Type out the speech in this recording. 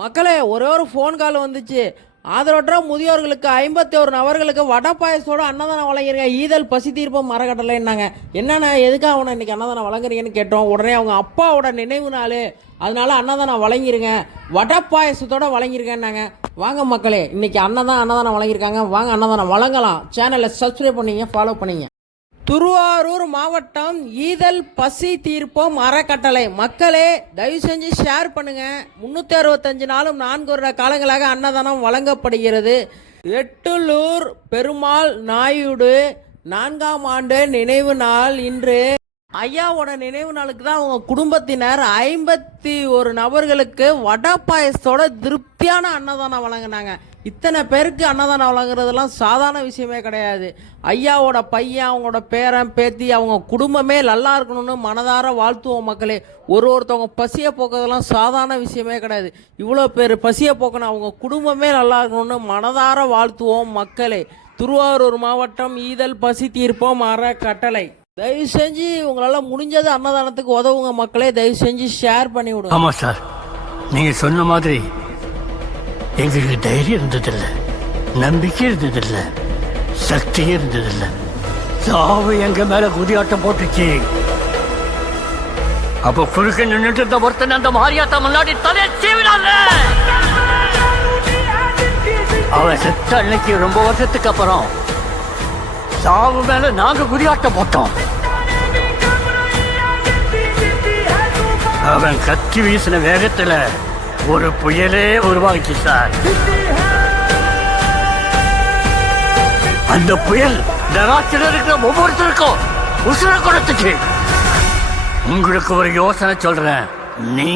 மக்களே ஒரே ஒரு ஃபோன் கால் வந்துச்சு. ஆதரவற்ற முதியோர்களுக்கு ஐம்பத்தி ஒரு நபர்களுக்கு வடை பாயசத்தோட அன்னதானம் வழங்கிருங்க ஈதல் பசி தீர்ப்பம் மரக்கட்டளைன்னாங்க என்னென்ன எதுக்காக அவனை இன்றைக்கி அன்னதானம் வழங்குறீங்கன்னு கேட்டோம். உடனே அவங்க அப்பாவோட நினைவு நாள். அதனால அன்னதானம் வழங்கிருங்க. வடை பாயசத்தோட வழங்கிருக்கேன்னாங்க வாங்க மக்களே இன்னைக்கு அன்னதான் அன்னதானம் வழங்கியிருக்காங்க. வாங்க அன்னதானம் வழங்கலாம். சேனலை சப்ஸ்கிரைப் பண்ணீங்க ஃபாலோ பண்ணீங்க. திருவாரூர் மாவட்டம் ஈதல் பசி தீர்ப்போம் அறக்கட்டளை. மக்களே தயவு செஞ்சு ஷேர் பண்ணுங்க. முன்னூற்றி அறுபத்தஞ்சு நாளும் நான்கு வருட காலங்களாக அன்னதானம் வழங்கப்படுகிறது. எட்டுலூர் பெருமாள் நாயுடு நான்காம் ஆண்டு நினைவு நாள் இன்று. ஐயாவோட நினைவு நாளுக்கு தான் அவங்க குடும்பத்தினர் ஐம்பத்தி ஒரு நபர்களுக்கு வடை பாயசத்தோட திருப்தியான அன்னதானம் வழங்கினாங்க. இத்தனை பேருக்கு அன்னதானம் வழங்குறதெல்லாம் சாதாரண விஷயமே கிடையாது. ஐயாவோட பையன் அவங்களோட பேரன் பேத்தி அவங்க குடும்பமே நல்லா இருக்கணும்னு மனதார வாழ்த்துவோம் மக்களே. ஒரு ஒருத்தவங்க பசியை போக்குறதெல்லாம் சாதாரண விஷயமே கிடையாது. இவ்வளோ பேர் பசியை போக்கணும் அவங்க குடும்பமே நல்லா இருக்கணும்னு மனதார வாழ்த்துவோம் மக்களே. திருவாரூர் மாவட்டம் ஈதல் பசி தீர்ப்போம் அறக்கட்டளை தயவு செஞ்சு உங்களால் முடிஞ்சது அன்னதானத்துக்கு உதவுங்க மக்களே. தயவு செஞ்சு ஷேர் பண்ணி விடுங்க ஆமாம் சார். நீங்கள் சொன்ன மாதிரி எங்களுக்கு தைரியம் இருந்ததில்ல நம்பிக்கை இருந்ததில்லை சக்தியும் இருந்ததில்ல. சாவு எங்க மேல குதியாட்டம் போட்டுச்சு. அப்ப குறுக்க நின்னுட்டு இருந்த ஒருத்தன் அந்த மாரியாத்தா முன்னாடி தலையை அவன் செத்த அன்னைக்கு ரொம்ப வருஷத்துக்கு அப்புறம் சாவு மேல நாங்க குறியாட்டம் போட்டோம். அவன் கத்தி வீசின வேகத்துல ஒரு புயலே உருவாகிச்சு சார். அந்த புயல் நராட்சியில் இருக்கிற ஒவ்வொருத்தருக்கும் உசுர கொடுத்துச்சு. உங்களுக்கு ஒரு யோசனை சொல்றேன். நீ